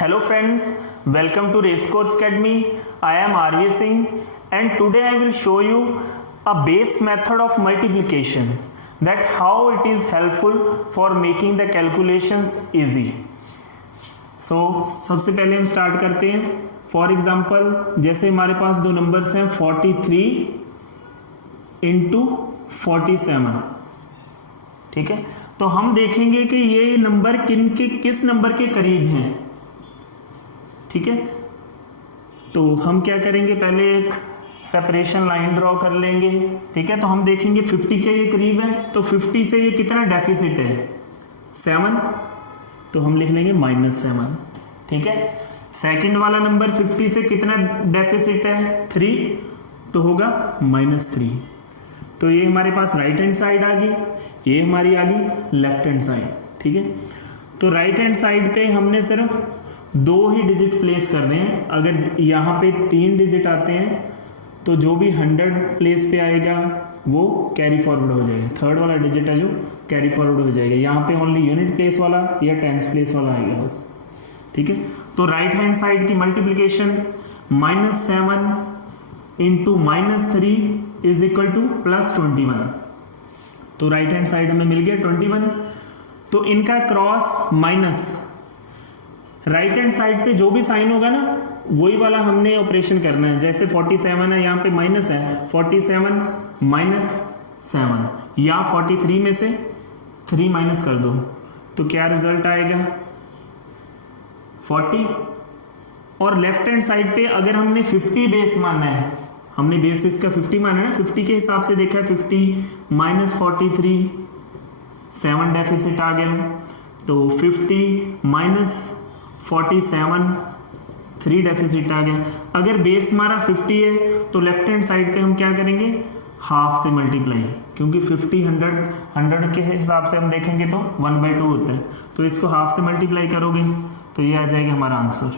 Hello friends, welcome to Racecourse Academy. I am RV Singh and today I will show you a base method of multiplication, that how it is helpful for making the calculations easy. So सबसे पहले हम start करते हैं. For example जैसे हमारे पास दो numbers हैं 43 into 47. ठीक है, तो हम देखेंगे कि ये नंबर किस नंबर के करीब हैं. ठीक है, तो हम क्या करेंगे, पहले एक सेपरेशन लाइन ड्रॉ कर लेंगे. ठीक है, तो हम देखेंगे 50 के ये करीब है, तो 50 से ये कितना डेफिसिट है 7, तो हम लिख लेंगे -7. ठीक है, सेकंड वाला नंबर 50 से कितना डेफिसिट है 3, तो होगा -3. तो ये हमारे पास राइट हैंड साइड आ गई, ये हमारी आ गई लेफ्ट हैंड साइड. ठीक है, तो राइट हैंड साइड पे हमने सिर्फ 2 ही डिजिट प्लेस कर रहे हैं. अगर यहाँ पे 3 डिजिट आते हैं तो जो भी 100 प्लेस पे आएगा वो कैरी फॉरवर्ड हो जाएगा. थर्ड वाला डिजिट है जो कैरी फॉरवर्ड हो जाएगा. यहाँ पे ओनली यूनिट प्लेस वाला या टेंस प्लेस वाला आएगा बस. ठीक है, तो राइट हैंड साइड की multiplication -7 into -3 is equal to +21. तो राइट हैंड साइड हमें मिल गया 21. तो इनका cross minus, right hand side पे जो भी साइन होगा ना वही वाला हमने ऑपरेशन करना है. जैसे 47 है, यहाँ पे माइनस है, 47 -7 या 43 में से 3 माइनस कर दो तो क्या रिजल्ट आएगा 40. और लेफ्ट हैंड साइड पे अगर हमने 50 बेस मानना है, हमने बेस इसका 50 माना है, 50 के हिसाब से देखा है 50 -43 7 डेफिसिट आ गया. तो 50 -47 3 डेफिसिट आ गया. अगर बेस हमारा 50 है तो लेफ्ट हैंड साइड पे हम क्या करेंगे, हाफ से मल्टीप्लाई, क्योंकि 50 100 के हिसाब से हम देखेंगे तो 1/2 होता है. तो इसको हाफ से मल्टीप्लाई करोगे तो ये आ जाएगा हमारा आंसर.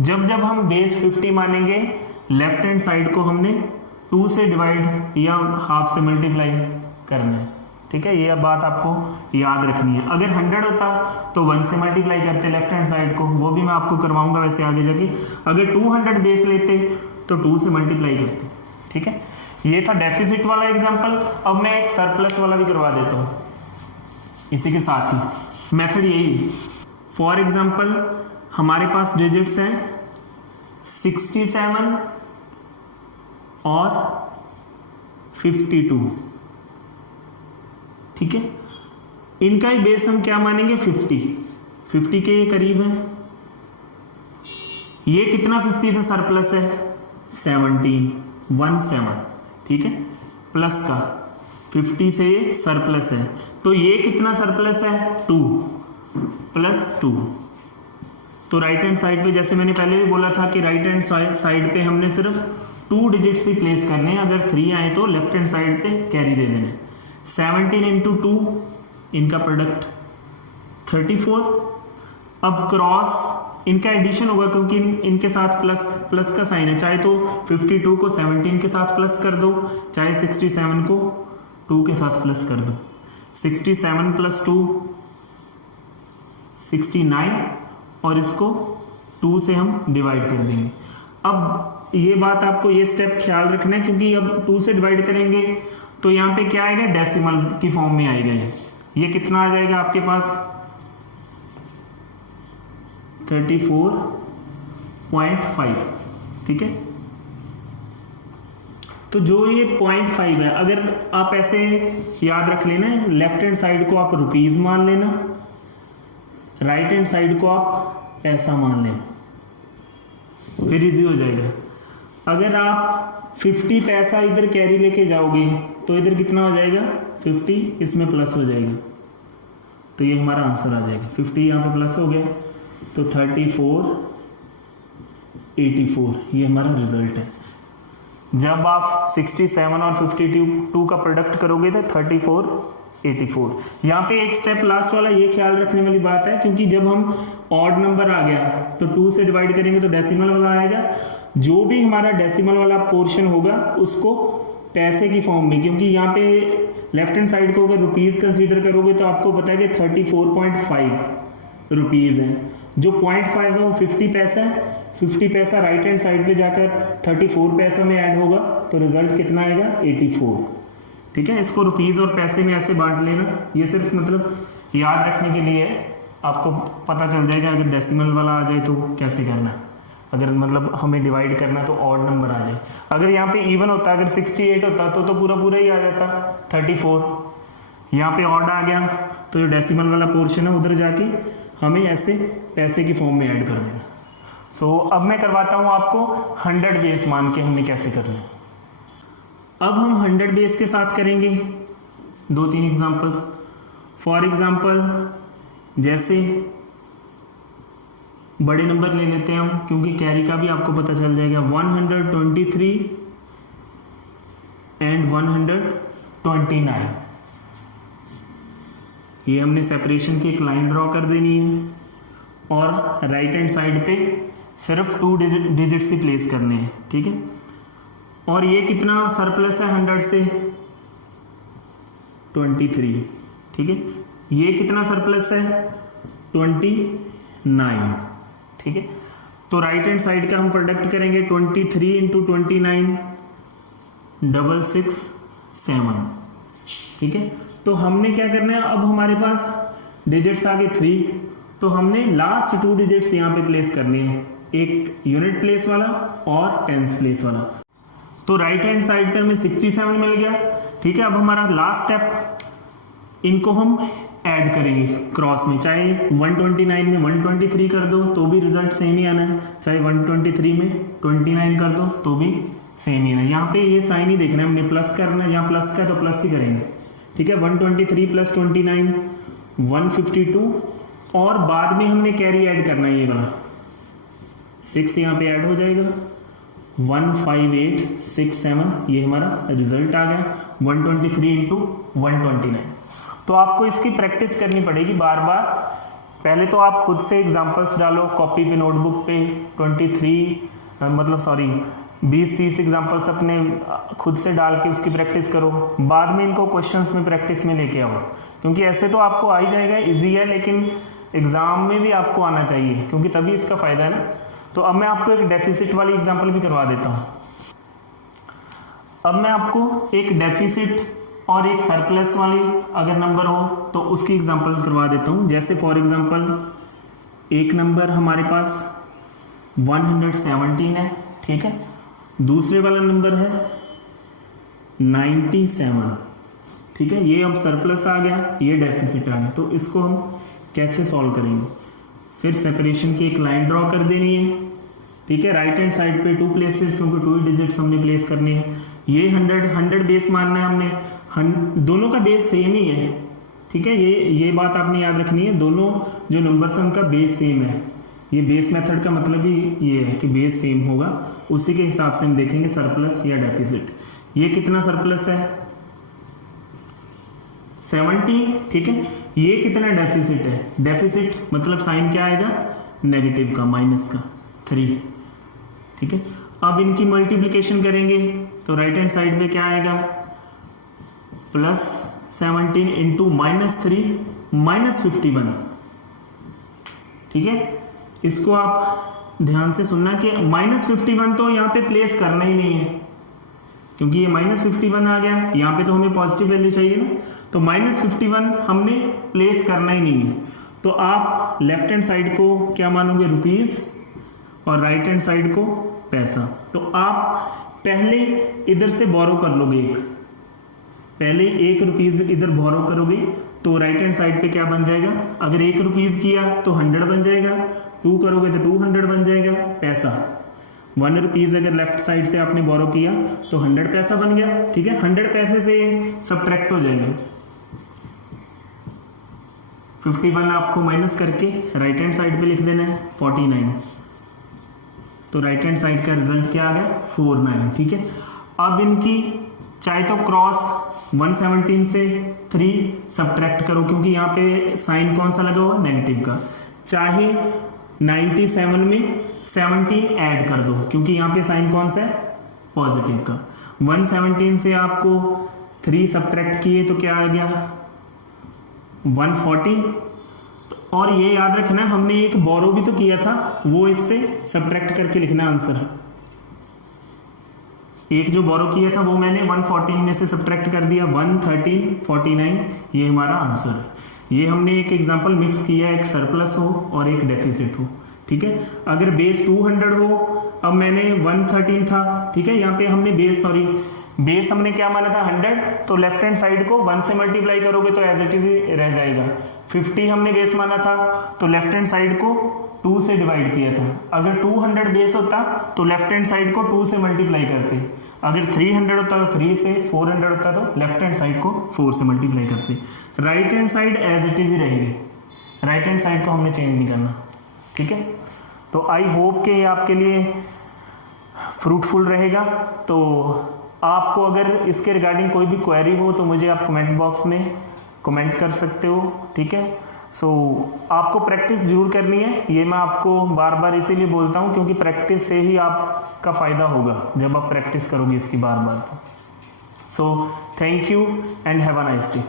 जब हम बेस 50 मानेंगे, लेफ्ट हैंड साइड को हमने 2 से डिवाइड या हाफ से मल्टीप्लाई करना है. ठीक है, ये बात आपको याद रखनी है. अगर 100 होता तो 1 से मल्टीप्लाई करते लेफ्ट हैंड साइड को, वो भी मैं आपको करवाऊंगा वैसे आगे जाके. अगर 200 बेस लेते तो 2 से मल्टीप्लाई करते. ठीक है, ये था डेफिसिट वाला एग्जांपल. अब मैं एक सरप्लस वाला भी करवा देता हूं इसी के साथ ही. मेथड यही. फॉर एग्जांपल हमारे पास डिजिट्स हैं 67 और 52. ठीक है, इनका ही बेस हम क्या मानेंगे 50 के ये करीब है. ये कितना 50 से सरप्लस है 17. ठीक है, प्लस का 50 से ये सरप्लस है, तो ये कितना सरप्लस है 2 +2. तो राइट हैंड साइड पे जैसे मैंने पहले भी बोला था कि राइट हैंड साइड पे हमने सिर्फ 2 डिजिट्स ही प्लेस करने हैं. अगर 3 आए तो लेफ्ट हैंड साइड पे कैरी दे देना. 17 इंटू 2 इनका प्रोडक्ट 34. अब क्रॉस इनका एडिशन होगा क्योंकि इनके साथ प्लस का साइन है. चाहे तो 52 को 17 के साथ प्लस कर दो, चाहे 67 को 2 के साथ प्लस कर दो. 67 + 2 69, और इसको 2 से हम डिवाइड कर देंगे. अब ये बात आपको ये स्टेप ख्याल रखना है, क्योंकि अब 2 से डिवाइड करेंगे तो यहाँ पे क्या आएगा, डेसिमल की फॉर्म में आएगा. ये कितना आ जाएगा आपके पास 34.5. ठीक है, तो जो ये 0.5 है, अगर आप ऐसे याद रख लेना, लेफ्ट हैंड साइड को आप रुपीज मान लेना, राइट हैंड साइड को आप पैसा मान लेना, फिर इजी हो जाएगा. अगर आप 50 पैसा इधर कैरी लेके जाओगे तो इधर कितना हो जाएगा 50, इसमें प्लस हो जाएगा, तो ये हमारा आंसर आ जाएगा. 50 यहाँ पे प्लस हो गया तो 34.84 ये हमारा रिजल्ट है. जब आप 67 और 52 का प्रोडक्ट करोगे तो 34.84. यहाँ पे एक स्टेप लास्ट वाला ये ख्याल रखने वाली बात है, क्योंकि जब हम ऑड नंबर आ गया तो 2 से डिवाइड करेंगे तो डेसिमल वाला आएगा. जो भी हमारा डेसिमल वाला पोर्शन होगा उसको पैसे की फॉर्म में, क्योंकि यहाँ पे लेफ्ट हैंड साइड को अगर रुपीज कंसीडर करोगे तो आपको पता है कि 34.5 रुपीज है, जो 0.5 है वो 50 पैसा है, 50 पैसा राइट हैंड साइड पे जाकर 34 पैसा में ऐड होगा, तो रिजल्ट कितना आएगा 84। ठीक है, इसको रुपीज और पैसे में ऐसे बांट लेना, ये सिर्फ मतलब याद रखने के लिए है, आपको पता चल जाएगा अगर डेसिमल वाला आ जाए तो कैसे करना है, अगर मतलब हमें डिवाइड करना तो ऑड नंबर आ जाए। अगर यहाँ पे इवन होता, अगर 68 होता तो पूरा पूरा ही आ जाता 34, यहाँ पे ऑड आ गया तो जो डेसिमल वाला पोर्शन है उधर जाके हमें ऐसे पैसे की फॉर्म में ऐड कर देना। सो अब मैं करवाता हूँ आपको 100 बेस मान के हमें कैसे करना है। अब हम 100 बेस के साथ करेंगे 2-3 एग्जांपल्स। फॉर एग्जांपल जैसे बड़े नंबर ले लेते हैं हम, क्योंकि कैरी का भी आपको पता चल जाएगा। 123 एंड 129, ये हमने सेपरेशन की एक लाइन ड्रॉ कर देनी है और राइट हैंड साइड पे सिर्फ 2 डिजिट्स ही प्लेस करने हैं। ठीक है, और ये कितना सरप्लस है 100 से 23। ठीक है, ये कितना सरप्लस है 29। ठीक है, तो राइट हैंड साइड का हम प्रोडक्ट करेंगे 23 इंटू 29 667। ठीक है, तो हमने क्या करना है, अब हमारे पास डिजिट्स आ गए 3, तो हमने लास्ट 2 डिजिट्स यहाँ पे प्लेस करने हैं, एक यूनिट प्लेस वाला और टेंस प्लेस वाला। तो राइट हैंड साइड पे हमें 67 मिल गया। ठीक है, अब हमारा लास्ट स्टेप, इनको हम ऐड करेंगे क्रॉस में, चाहे 129 में 123 कर दो तो भी रिजल्ट सेम ही आना है, चाहे 123 में 29 कर दो तो भी सेम ही आना है। यहाँ पे ये साइन ही देखना है, हमने प्लस करना है, यहाँ प्लस का है तो प्लस ही करेंगे। ठीक है, 123 प्लस 29 152, और बाद में हमने कैरी ऐड करना है, ये वाला 6 यहाँ पे ऐड हो जाएगा, 15867, ये हमारा रिजल्ट आ गया 123 इंटू 129। तो आपको इसकी प्रैक्टिस करनी पड़ेगी बार बार। पहले तो आप खुद से एग्जांपल्स डालो कॉपी पे, नोटबुक पे, 20-30 एग्जांपल्स अपने खुद से डाल के उसकी प्रैक्टिस करो। बाद में इनको क्वेश्चंस में प्रैक्टिस में लेके आओ, क्योंकि ऐसे तो आपको आ ही जाएगा, इजी है, लेकिन एग्जाम में भी आपको आना चाहिए, क्योंकि तभी इसका फायदा है ना। तो अब मैं आपको एक डेफिसिट वाली एग्जांपल भी करवा देता हूँ। अब मैं आपको एक डेफिसिट और एक सरप्लस वाली अगर नंबर हो तो उसकी एग्जांपल करवा देता हूँ। जैसे फॉर एग्जांपल एक नंबर हमारे पास 117 है। ठीक है, दूसरे वाला नंबर है 97। ठीक है, ये अब सरप्लस आ गया, ये डेफिसिट आ गया, तो इसको हम कैसे सॉल्व करेंगे। फिर सेपरेशन की एक लाइन ड्रॉ कर देनी है। ठीक है, राइट हैंड साइड पे 2 प्लेसेस, क्योंकि 2 डिजिट्स हमने प्लेस करने हैं। ये 100 बेस मानना है हमने, दोनों का बेस सेम ही है। ठीक है, ये बात आपने याद रखनी है, दोनों जो नंबर्स हैं उनका बेस सेम है। ये बेस मेथड का मतलब ही ये है कि बेस सेम होगा, उसी के हिसाब से हम देखेंगे सरप्लस या डेफिसिट। ये कितना सरप्लस है 70। ठीक है, ये कितना डेफिसिट है, डेफिसिट मतलब साइन क्या आएगा नेगेटिव का, माइनस का 3। ठीक है, अब इनकी मल्टीप्लिकेशन करेंगे तो राइट हैंड साइड पे क्या आएगा +17 इंटू -3 -51। ठीक है, इसको आप ध्यान से सुनना कि -51 तो यहाँ पे प्लेस करना ही नहीं है, क्योंकि ये -51 आ गया, यहाँ पे तो हमें पॉजिटिव वैल्यू चाहिए ना, तो -51 हमने प्लेस करना ही नहीं है। तो आप लेफ्ट हैंड साइड को क्या मानोगे रुपीज और राइट हैंड साइड को पैसा। तो आप पहले इधर से बोरो कर लोगे, पहले 1 रुपीज इधर बोरो करोगे तो राइट हैंड साइड पे क्या बन जाएगा, अगर 1 रुपीज किया तो 100 बन जाएगा, 2 करोगे तो 200 बन जाएगा पैसा। 1 रुपीज अगर लेफ्ट साइड से आपने बोरो किया तो 100 पैसा बन गया। ठीक है, 100 पैसे से सबट्रैक्ट हो जाएगा, 51 आपको माइनस करके राइट हैंड साइड पे लिख देना है 49। तो राइट हैंड साइड का रिजल्ट क्या आ गया 49। ठीक है, अब इनकी चाहे तो क्रॉस 117 से 3 सबट्रैक्ट करो, क्योंकि यहाँ पे साइन कौन सा लगा हुआ नेगेटिव का, चाहे 97 में 17 ऐड कर दो, क्योंकि यहाँ पे साइन कौन सा है पॉजिटिव का। 117 से आपको 3 सबट्रैक्ट किए तो क्या आ गया 140। तो और ये याद रखना है हमने एक बोरो भी तो किया था, वो इससे सब्ट्रैक्ट करके लिखना है आंसर। एक जो बोरो किया था वो मैंने 114 में से सब्ट्रैक्ट कर दिया 11349, ये हमारा आंसर है। ये हमने एक एग्जांपल मिक्स किया, एक सरप्लस हो और एक डेफिसिट हो, ठीक है। अगर बेस 200 हो, अब मैंने 113 था, ठीक है, यहाँ पे हमने बेस हमने क्या माना था 100, तो लेफ्ट हैंड साइड को 1 से मल्टीप्लाई करोगे तो एज इट इज रह जाएगा। 50 हमने बेस माना था, तो लेफ्ट हैंड साइड को 2 से डिवाइड किया था। अगर 200 बेस होता तो लेफ्ट हैंड साइड को 2 से मल्टीप्लाई करते। अगर 300 होता तो 3 से, 400 होता तो लेफ्ट हैंड साइड को 4 से मल्टीप्लाई करते। Right hand side as it is ही रहेगी, राइट हैंड साइड को हमने चेंज नहीं करना, ठीक है। तो आई होप कि ये आपके लिए फ्रूटफुल रहेगा। तो आपको अगर इसके रिगार्डिंग कोई भी क्वेरी हो तो मुझे आप कमेंट बॉक्स में कमेंट कर सकते हो, ठीक है। सो आपको प्रैक्टिस जरूर करनी है, ये मैं आपको बार बार इसीलिए बोलता हूँ क्योंकि प्रैक्टिस से ही आपका फ़ायदा होगा जब आप प्रैक्टिस करोगे इसकी बार बार। तो so thank you and have a nice day.